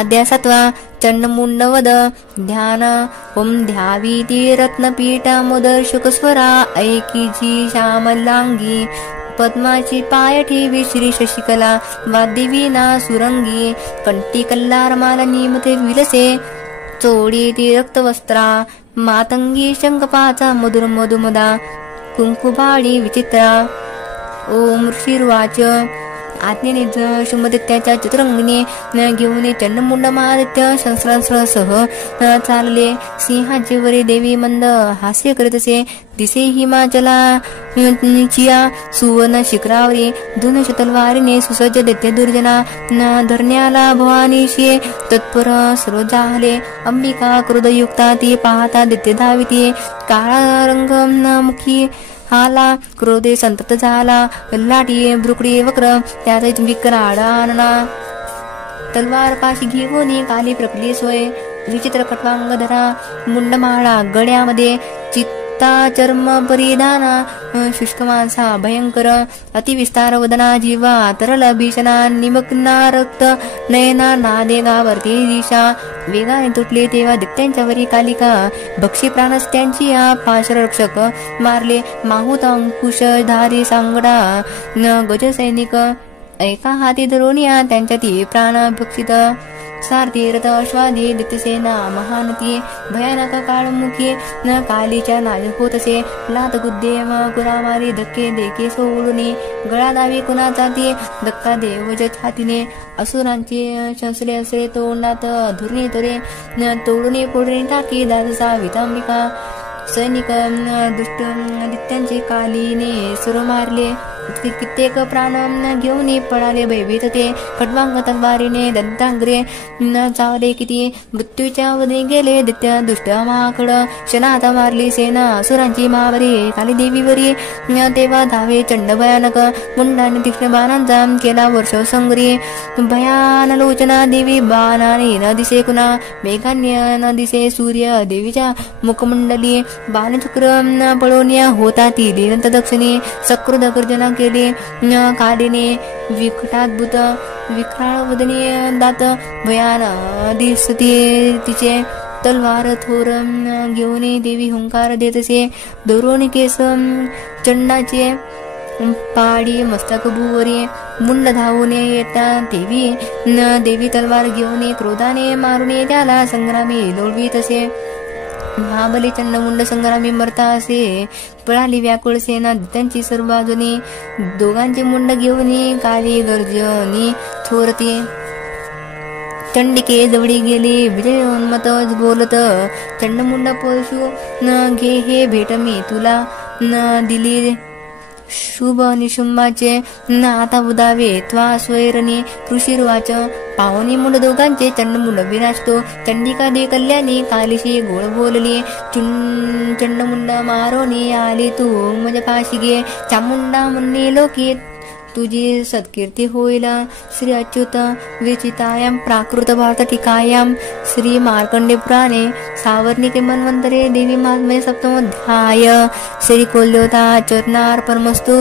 अध्याय 7 चंडमुंडवध ध्यान ओम ध्यावीती रत्नपीठा मुदर्शक स्वरा ऐकीची श्यामलांगी पद्माची पाय ठेवी श्री शशिकला वाद्यवीणा सुरंगी कंठी कल्लार माला निमते विलसे चोडी ती रक्तवस्त्रा मातंगी शंखपाचा मधुर मधुमदा कुंकुबाळी विचित्रा. ओम ऋषिर्वाच आज्ञेने शुभदित्याच्या चित्रंगणी घेऊन चंडमुंड महादित्य संस्रासह चालले. सिंहाची वरी देवी मंद हास्य करीतसे दिसे हिमाचला चिया सुवर्ण शिखरावरी धुन तलवारीने सुसज्ज दैत्य दुर्जना धरण्याला भवानीशी तत्पर सर्व जाहले. अंबिका क्रोधयुक्ता ती पाहता दैत्य धाविती काळा रंग मुखी आला क्रोधे संतत झाला लाटी ब्रुकडी वक्र त्यात विकराळ आणला तलवार पाशी घेऊन काली प्रकली सोय विचित्र खटवांग धरा मुंडमाळा गळ्यामध्ये चित्ता चर्म परिधाना शुष्क मांसा भयंकर अतिविस्तार वदना जीवा तरल भीषणा निमग्ना रक्त नयना नादे गावरती दिशा वेगाने तुटले तेव्हा दैत्यांच्या वरी कालिका भक्षी प्राणस त्यांची पाशरक्षक मारले. माहूत अंकुश धारी सांगडा गज सैनिक एका हाती धरून त्यांच्या ती प्राण भक्षित सारथी रथ अश्वादी दित्यसेना महानती भयानक काळमुखी कालीच्या नाज होतसे लात गुद्दे कुरामारी धक्के देके सोडून गळा दावी कुणाचा ती धक्का देवज छातीने असुरांचे शंसले असे तोंडात धुरणे तोरे तोडून पोडणे टाकी दादसा वितांबिका सैनिक दुष्ट दित्यांचे कालीने सुर मारले. कित्येक प्राण घेऊन पळाले भयभीत ते खटवांग तलवारीने दंताग्रे चावले किती मृत्यूच्या वदे गेले दैत्य दुष्ट महाकड क्षणात मारली सेना असुरांची महाबरी काली देवीवरी तेव्हा धावे चंड भयानक मुंडाने तीक्ष्ण बाणांचा केला वर्ष संग्री भयान लोचना देवी बाणाने न दिसे कुणा मेघान्य न दिसे सूर्य देवीच्या मुखमंडली बाणचक्र पळून होता ती दिनंत दक्षिणी सकृद गर्जना केली कालीने विकटाद्भुत विक्राळ वदनी दात भयान दिसते तिचे तलवार थोर घेऊन देवी हुंकार देतसे दोरोणी केस चंडाचे पाडी मस्तक भुवरी मुंड धावून येता देवी तलवार घेऊन क्रोधाने मारून त्याला संग्रामी लोळवीतसे. महाबली चंडमुंड संग्रामी मरता असे पळाली व्याकुळ सेना त्यांची सर्व बाजूनी दोघांचे मुंड घेऊन काली गर्जनी थोरती चंडिके जवळी गेली विजयोन्मत बोलत चंडमुंड पशु न घे हे भेट मी तुला न दिली शुभ निशुंभाचे न आता उदावे त्वा स्वैरणी ऋषिर्वाच पावनी मुंड दोघांचे चंडमुंड विनाशतो चंडिका दे कल्याणी कालीशी गोळ बोलली चंडमुंड मारोनी आली तू मज पाशी गे चामुंडा मुन्नी लोकी तुझी सत्कीर्ती होईल. श्री अच्युत विचितायाम प्राकृत भारत टीकायाम श्री मार्कंडे पुराणे सावर्णिके मन्वंतरे देवी महात्म्ये सप्तमोध्याय श्री कोल्योता चरणार्पणमस्तु.